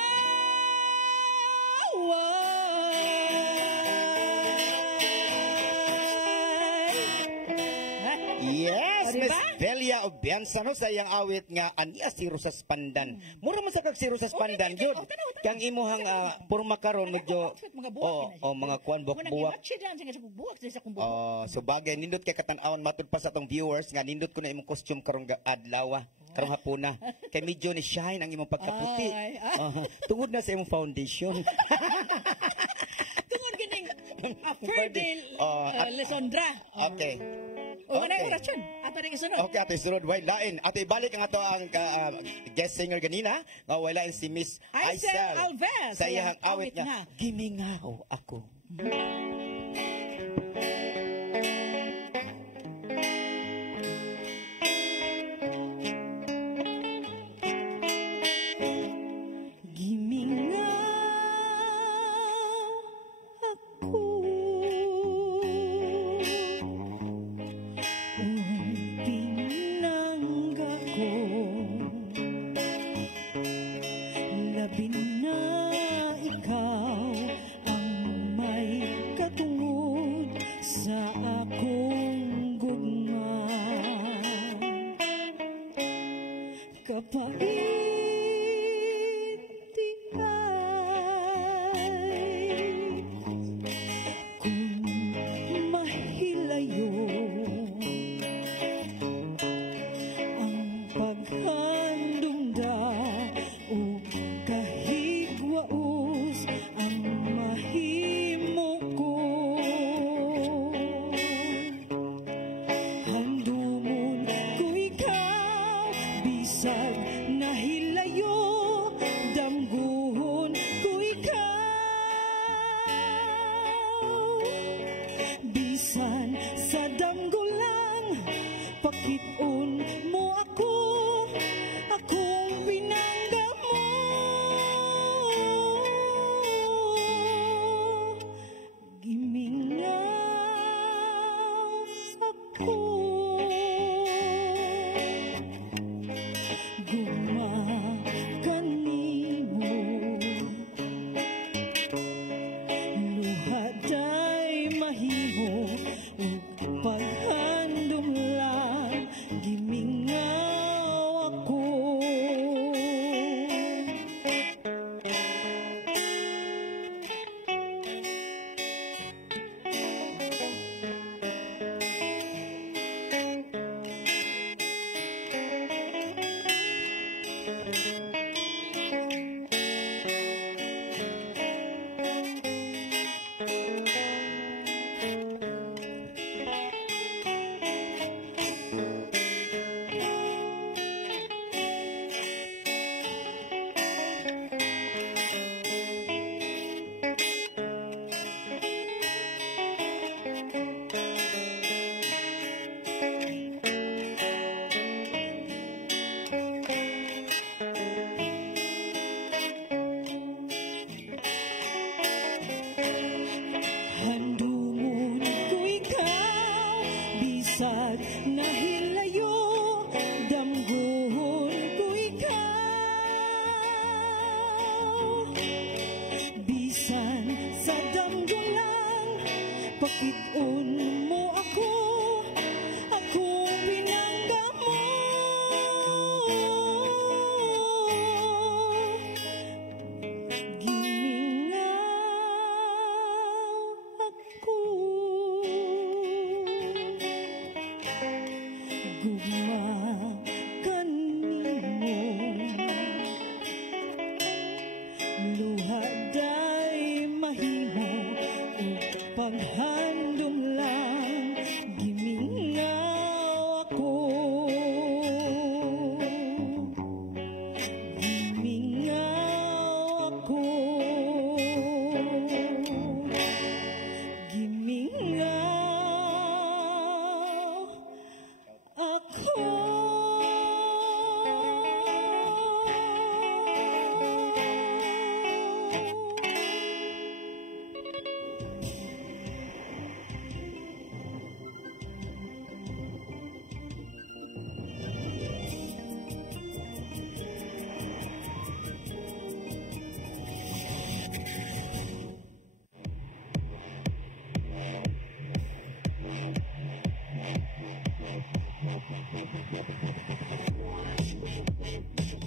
Delia Obiansa no sa iyang awit nga ania si Rosas Pandan. Mura man sa kag si Rosas Pandan gyud. Kang imuhang porma karon medyo mga kuan buwak-buwak. So bagay nindot kay katan-awon matud pa sa atong viewers nga nindot ko na imong costume karong adlaw karong hapuna. Kay medyo ni shine ang imong pagkaputi. Tungod na sa imong foundation. Tungod ganing Ferdinand Lesondra. Okay. O na yung rasyon. Ato rin isunod. Okay, ato isunod. Wait, lain. Ato ibalik ang ato ang guest singer ganina. Nga walain si Miss Aisel Alves. Sa iyang awit nga, Gimingaw ako.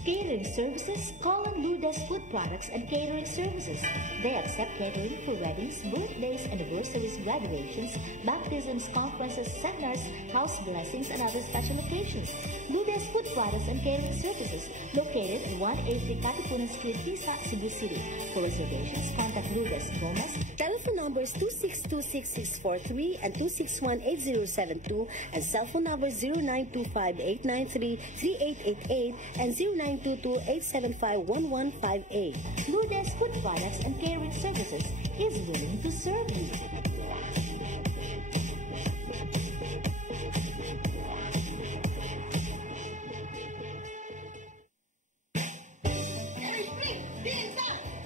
Catering services, call on Blue Desk Food Products and Catering Services. They accept catering for weddings, birthdays, anniversaries, graduations, baptisms, conferences, seminars, house blessings, and other special occasions. Blue Desk Food Products and Catering Services, located at 183 Katipunan Street, Tisa, Cebu City. For reservations, contact Blue Desk Gomez. Telephone numbers 2626643 and 2618072 and cell phone numbers 0925-893-3888 and 0922-875-1158. Blue Desk Food Products and Catering Services is willing to serve you.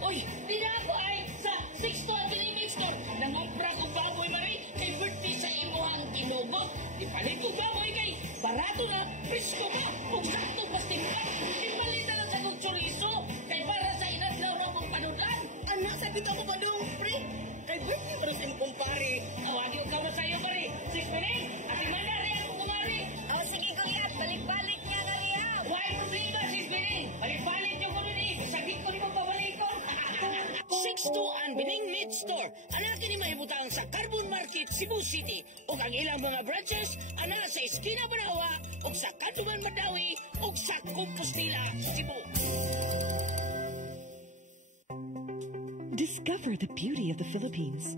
Uy, pila ko ay sa 6 to Avenue Store. Nangopra ko baboy mari kay birthday sa imuhang ginugot. Ipalit ko baboy kay barato na, presko ka, kung sakto pasting ka. Ipalit na lang sa kong chorizo kay para sa inadlaw na kong panudan. Anak, sabi ko ba dong, pre? Kay birthday pero sin kumpare. Awagi ko na sa'yo, pare. 6 minutes, at imanda rin ako kumari. Sige ko lihat, balik-balik niya nga lihat. Why problema, 6 minutes? Balik-balik niyo ko nun eh. Sagit ko ni mo pabalik ko. 6-2 Bining Meat Store. Anak ni mahibutang sa Carbon Market, Cebu City. O ang ilang mga branches, ana sa Esquina Banawa, o sa Kantuman Madawi, o sa Compostela, Cebu. Discover the beauty of the Philippines.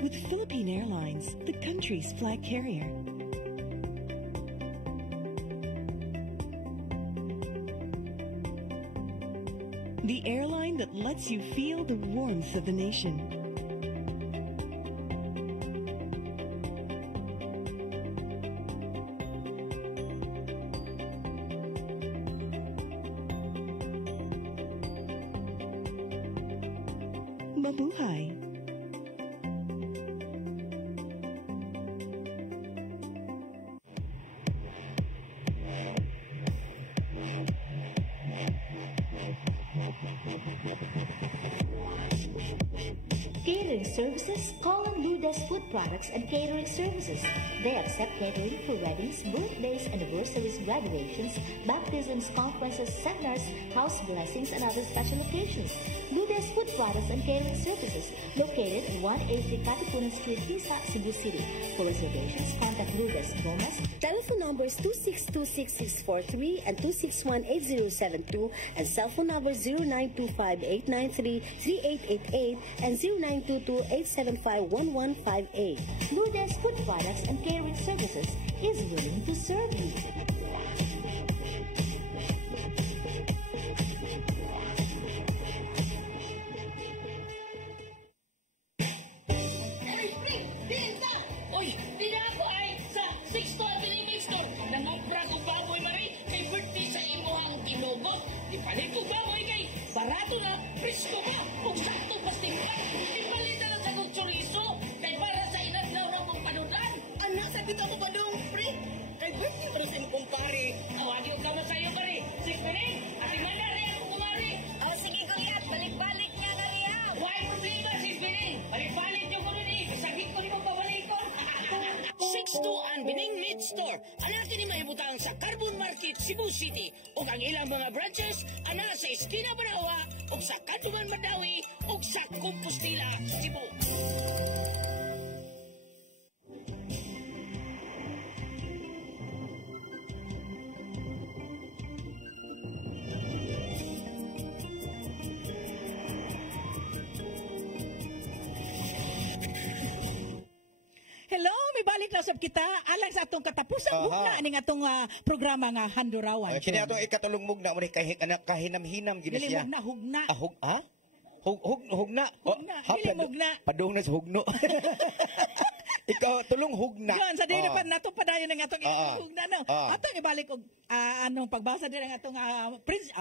With Philippine Airlines, the country's flag carrier. The airline that lets you feel the warmth of the nation. Mabuhay. Catering Services, call on Blue Desk Food Products and Catering Services. They accept catering for weddings, birthdays, anniversaries, graduations, baptisms, conferences, seminars, house blessings, and other special occasions. Blue Desk Food Products and Catering Services, located at 183 Katipunan Street, Tisa, Cebu City. For reservations, contact Blue Desk Gomez. Telephone numbers 2626643 and 2618072 and cell phone numbers 0925-893-3888 and 0922-875-1158. Blue Desk Food Products and Catering Services is willing to serve you. Uy, pila ko ay sa 6 to Avenue Store. Nangopra ko baboy mari kay birthday sa imuhang ginugot. Ipalit ko baboy kay barato na, presko ka, kung sakto pasting ka. Ipalit na lang sa kong chorizo kay para sa inadlaw na kong panudan. Anak, sabi ko ba dong, pre? Kay birthday pero sin kumpare. Awagi ko na sa'yo, pare. 6 minutes, at imanda rin ako kumari. Sige ko lihat, balik-balik niya nga lihat. Why problema, 6 minutes? Balik-balik niyo ko nun eh. Sagit ko ni mo pabalik ko. 6-2 Bining Meat Store. Anak ni mahibutang sa Carbon Market, Cebu City. O ang ilang mga branches, ana sa Esquina Banawa, o sa Kantuman Madawi, o sa Compostela, Cebu. Hello, may balik na sab kita alang sa atong katapusang Aha. hugna ning atong programa nga Handurawan. Kini atong ikatulong mugna mo ni kahinam-hinam gid Dili siya. mo na hugna. Ha? Hugna. Hugna, dili mugna. Padung na sa hugno. Ikaw tulong hugna. Yun, sa dili Oo. pa natong padayon ng atong Oo. hugna no. Oo. Atong ibalik og anong pagbasa din ng atong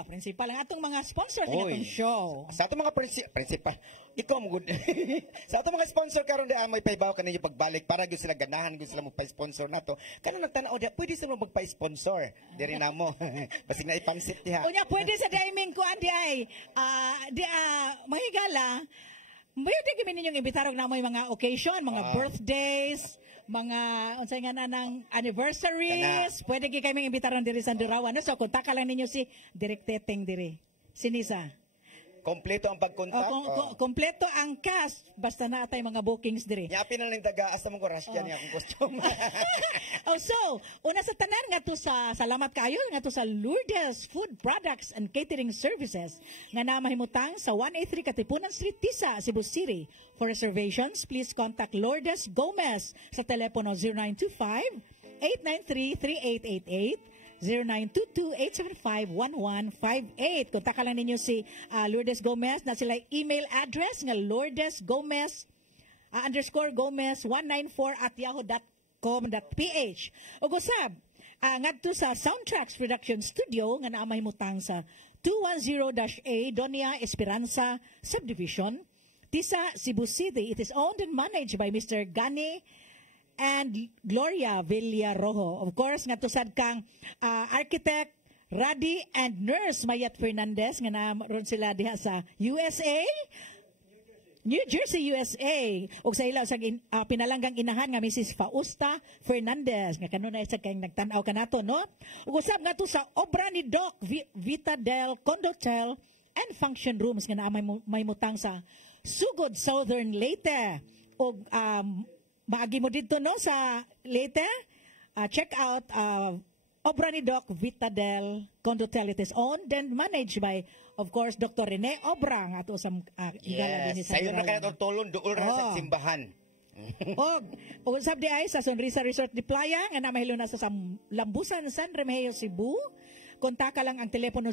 principal ang atong mga sponsor ng Oy. atong show. Sa ato mga principal, ikaw mo good. Sa ato mga sponsor karon di may paibaw kaninyo pagbalik para gyud sila ganahan gyud sila mo pa-sponsor nato. Kanang nagtanaw dia, pwede sila magpa-sponsor. Diri na mo. Basig na ipansit diha. Unya pwede sa diming ko andi ay mahigala. Pwede kami ninyong imbitarog na may mga occasion, mga birthdays, mga unsay nga na ng anniversaries. Pwede gyud kami imbitaron diri sa Dirawan. No? So kontak lang ninyo si Direk Teteng diri. Sinisa. Kompleto ang pagkontak. Kompleto ang cast basta na atay mga bookings diri. Yapi na lang taga asa mong rush diyan akong costume. So, una sa tanan nga to sa salamat kayo nga to sa Lourdes Food Products and Catering Services nga namahimutang sa 183 Katipunan Street, Tisa, Cebu City. For reservations, please contact Lourdes Gomez sa telepono 0925-893-3888 0922-875-1158. Kontak lang ninyo si Lourdes Gomez na sila email address nga Lourdes Gomez _Gomez 194@yahoo.com.ph. Ug usab ngadto sa Soundtracks Production Studio nga naa mahimutang sa 210-A Doña Esperanza Subdivision, Tisa, Cebu City. It is owned and managed by Mr. Gani and Gloria Villarojo. Of course, nga tusad kang architect Radi and nurse Mayat Fernandez nga naroon sila diha sa USA, New Jersey, USA. O sa ila sa pinalanggang inahan nga Mrs. Fausta Fernandez nga kanunay sa kay nagtan-aw kanato no. Ug usab nga to sa obra ni Doc Vita del Condotel and Function Rooms nga naa may mutang sa Sugod, Southern Leyte. Og maagi mo dito no sa Leyte. Check out obra ni Doc Vita del Condotel. It is owned and managed by, of course, Dr. Rene Obra nga ato sa igala din sa Sayo na kaya tulon duol ra sa simbahan. Og usab di ay sa Sonrisa Resort de Playa nga namahilo na sa Lambusan, San Remigio, Cebu. Kontaka lang ang telepono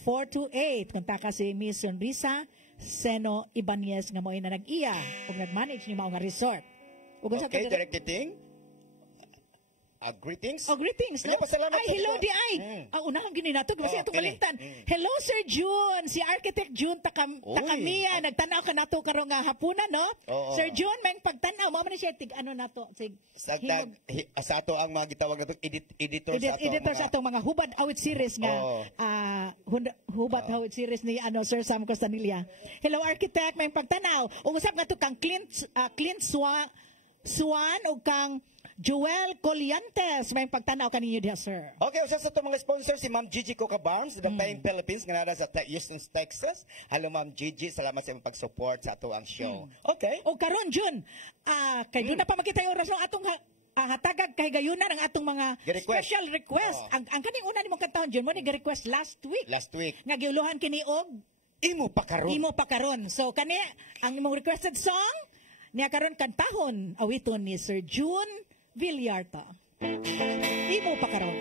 09954-700-428. Kontaka si Miss Sonrisa Seno Ibanez nga mo'y na nag-iya ug nag-manage ni mao nga resort. Ug Okay, Direk Teteng. Greetings. Greetings. Kanya pasalamat Ay, hello po. di ay. Una lang gini nato kasi atong kalimtan. Hello Sir June, si Architect June Takamiya nagtanaw ka nato karong hapunan no. Sir June may pagtanaw mo man siya tig ano nato sig sa ato ang mga gitawag nato editor sa atong mga hubad awit series nga hubad awit series ni Sir Sam Costanilla. Hello Architect, may pagtanaw. Ug usab nga to kang Clint Swan o kang Joel Coliantes, may pagtanaw kaninyo diha, sir. Okay, usa sa itong mga sponsor, si Ma'am Gigi Coca Barnes, the Paying Philippines, nga nara sa Houston, Texas. Hello, Ma'am Gigi. Salamat sa iyong pag-support sa ato ang show. Okay. O karon Jun, kay doon na pa makita yung oras ng atong hatagag kay gayunan ang atong mga special request. Ang kaning una nimong kantahon Jun, mo ni request last week. Nga giuluhan kini og Imo pa karon. So kani ang imong requested song niya karon kantahon awiton ni Sir June Villarta. Imo pa karon.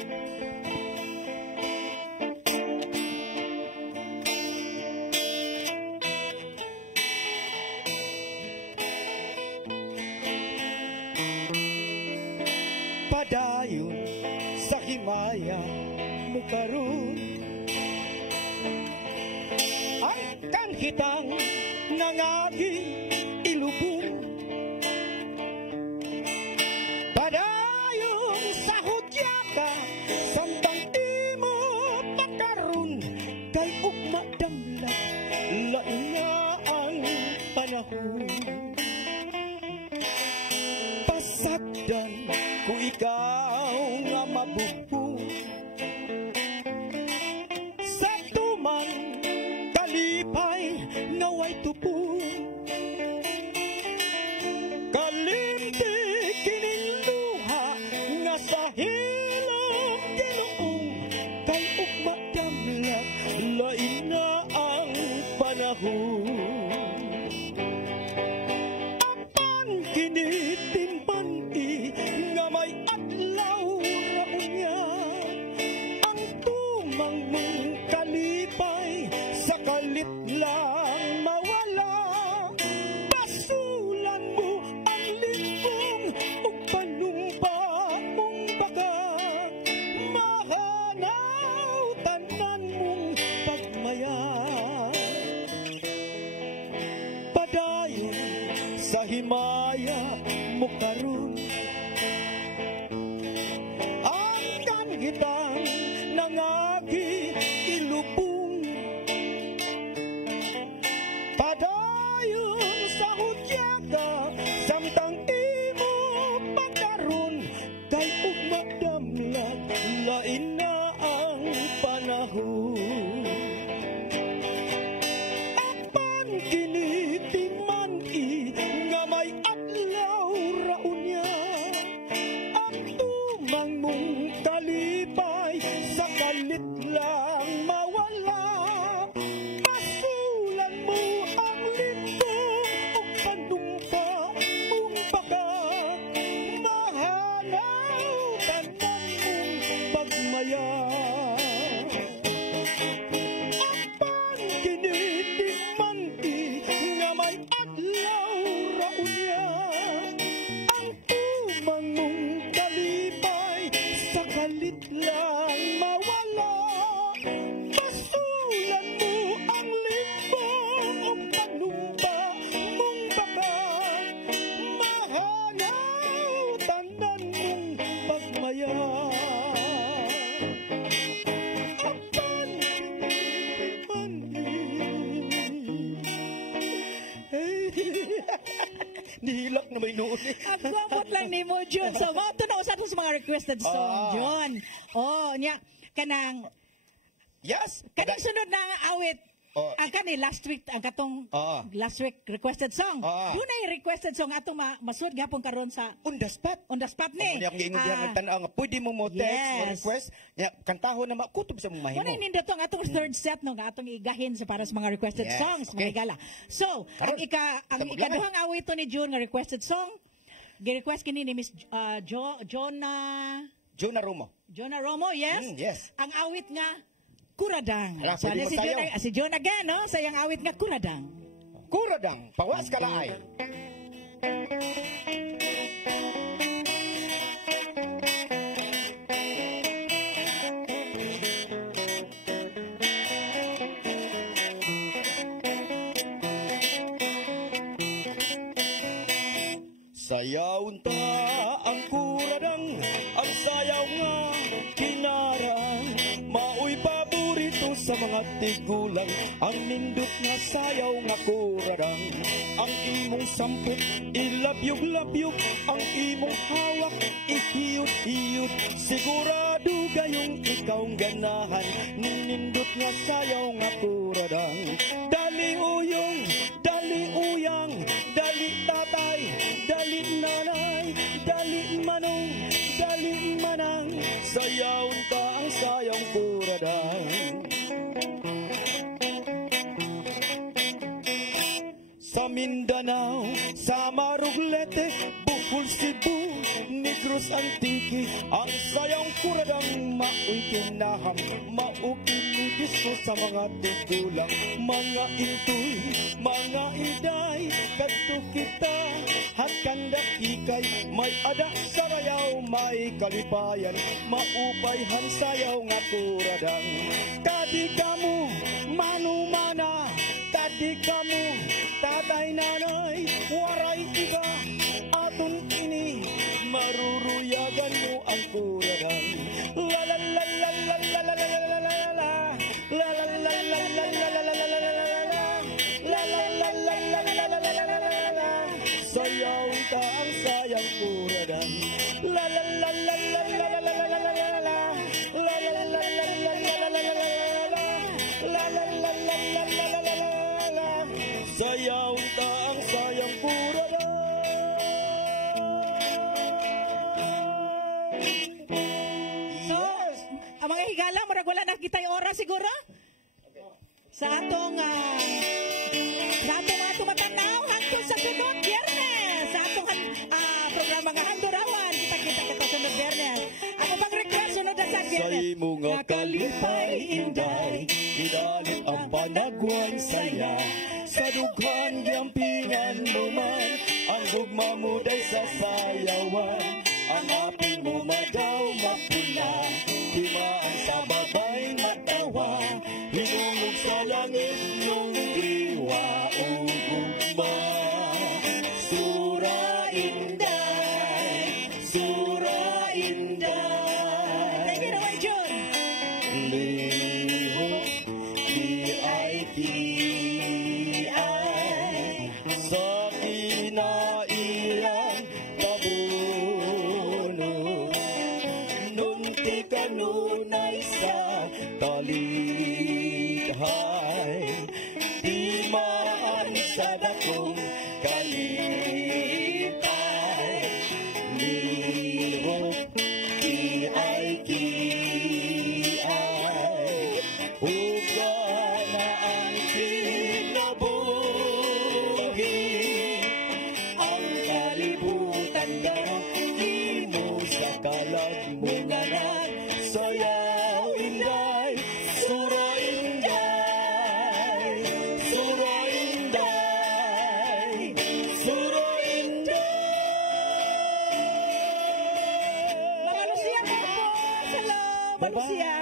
Padayon sa himaya mo karon ang kanghitang nangagi ilubong padayon sa hudyaka samtang imo pakaron kay ugma damla lain nga ang panahon pasagdan ko ikaw nga mabubuo sa tumang kalipay nga way tupo kalimti kining luha nga sa hilom Ginoong kay ugma damlag lain na ang panahon apan kinitimpan nga may adlaw na unya ang tumang mong kalipay sa kalit lang mawala basula sa himaya mo karon. Ang kanhitang nangagi ilubong, padayon sa hudyaga samtang imo pagkaron, kay ug magdamlag lain na ang panahon. Apan kinitiman nga may adlaw raunya, ang tumang mong kalipay sa kalit lang mawala. Pasulan mo ang lintong o panumpa mong bagat, mahanaw tanan mong pagmaya. Apan kinitiman nga may adlaw raunya, ang tumang mong kalipay sa kalit lang mawala. Pasulan mo ang limbong o panumpa mong bagat, mahanaw tanan mong pagmaya. Apan kinitiman nihilak na may noon eh. Ang gwapot lang ni mo, Jun. So, mao to na usap sa mga requested song, Jun. Oh, nya kanang Yes. kanang sunod na nga awit. Oh. Ang kani last week ang katong last week requested song. Dunay requested song atong masud gapon karon sa On the spot. on the spot ni. Ang giingon diha nga tan-aw nga pwede mo mo text o Yes. request nya kantahon na makutob sa mong mahimo. Wala nindot ang atong third set no nga atong igahin sa para sa mga requested Yes, songs, okay. mga gala. So, ang Sabog ikaduhang awit to ni June nga requested song, gi-request kini ni Miss Jonah Romo. Jonah Romo, yes? Yes. Ang awit nga Kuradang. Ala, So, pwede si magsayaw. Si John again, no? Sayang awit nga Kuradang. Kuradang, pawas ka laay. Sayaw ta ang kuradang, ang sayaw nga kinarang. Maoy paborito sa mga tigulang, ang nindot nga sayaw nga kuradang. Ang imong sampot, ilabyog-labyog, ang imong hawak, ihiyot-hiyot. Sigurado gayong ikaw ganahan, nindot nga sayaw nga kuradang. Dali uyong, dali uyang, dali tatay, dali nanay, dali manong, dali manang, sayaw ta ang sayang kuradang. Sa Mindanao, sa Maruglete, Bukol, Cebu, Negros, Antique, ang sayang kuradang maoy kinaham, maukinibiso sa mga tigulang, mga intoy, mga inday, kadto kita, hatkandak ikay, may adak sa rayaw, may kalipayan, maupayhan sayaw nga kuradang. Kadi kamu, manumana, tadi kamu, tatay nanay, waray iba, aton ini, maruruyagan mo ang kuradang. La la la la la la la la la la la la, la la la la la la la la la la la la, la la la la la la la la la la, sayaw ta ang sayang kuradang. La la la la la la la la la la la la, la la la la la la la la la la, la la la la la la la la la, sayaw ta ang sayang kuradang. So, ang mga higala, marag wala na kita yung oras siguro? Sa atong mga tumatanaw, hangtod sa sunod Biyernes. Sa atong programa nga Handurawan, kita-kita kita sunod Biyernes. Ano bang request sunod na sa Sa Biyernes? imong nga kalipay inday, idalit ang panagwan saya. Sa dughan gampingan mo man, ang gugma mo day sa sayawan. Ang aping mo madaw mapula, himaan sa babay matawa. Hinulog sa langit yung diwa o gugma. sa kalag mo nga nagsayaw, Inday. Suro Inday, Suro Inday, Suro Inday. Mga Lucia po. Hello, mga Bye-bye. Lucia.